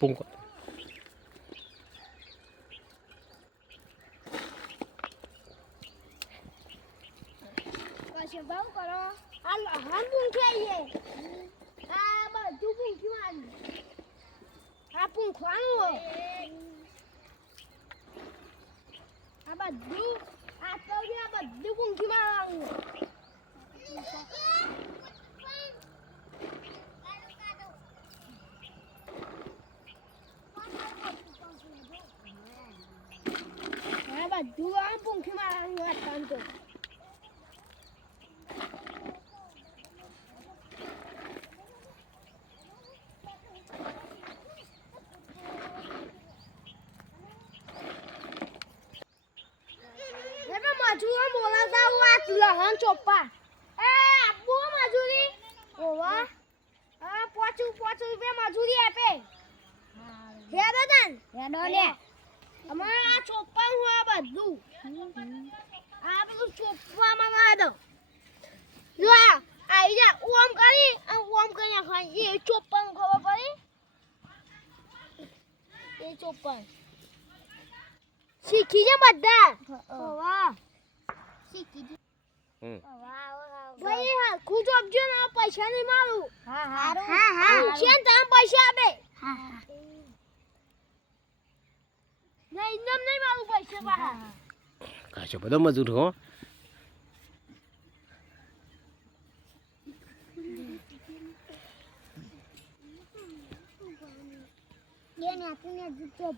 પૂંકો પછી બહુ કરો આ લહન પૂંખે આઈએ આ બધું પૂંખ્યું આ પૂંખવાનું આ બધું આ તો આ બધું પૂંખી મારવાનું આ બધું આ પૂંખી મારવાનું આ કામ તો મજૂર બોલાવતા હું આ લહન ચોપ્પા એ આપો મજૂરી ઓવા આ 5 રૂપિયા મજૂરી આપે હેડો તન હેડો લે અમાર આ ચોપ્પા હું આ બધું આ બધું ચોપ્પા માં દો જો આઈ જા ઓમ કરી નાખવાની એ ચોપ્પા નું ખબર પડી એ ચોપ્પા શીખી જા બધા ઓવા ભાઈ હા ખુદ આપજો ને પૈસા નહીં મારું હા છે તમે પૈસા આપે નહીં ઇનામ નહીં મારું પૈસા પાહા કાચો બધો મજૂર હો ये ने आपने जो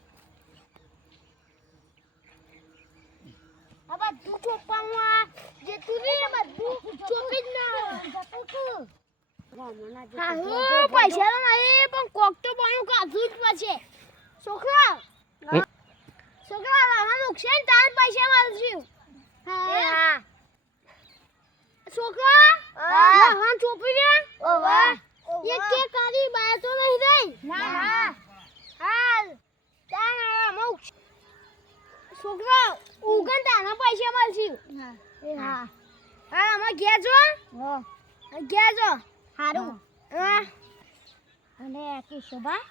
अब तू ચોપામાં જે તું ને બધું ચોપી જ ના હા હું પૈસા નહીં પણ કોક તો પાનું કાઢું જ પછી છોકરા લાવવા નુકસાન તાર પૈસા મળશે હા છોકરા લાવવા ચોપી દે ઓવા એક કે કાલી બાય તો નહીં રહી ના હાલ તાર છોકરા ઉગન તાના પૈસા મળશે હા અમાર ઘેર જો હારું અને કિશોભા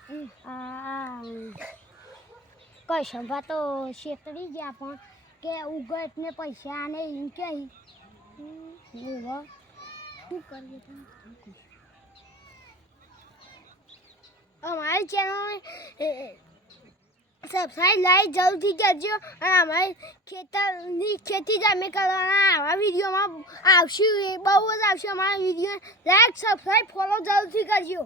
કશોભા તો છેતરી ગયા પણ કે ઉગત ને પૈસા ને એમ કે શું કરીએ અમારી ચેનલ સબસ્ક્રાઇબ લાઈક જરૂરથી કરજો અને અમારી ખેતી જ અમે કરવાના આવા વિડીયોમાં આવશે બહુ જ આવશે અમારા વિડીયો લાઈક સબસ્ક્રાઇબ ફોલો જરૂરથી કરજો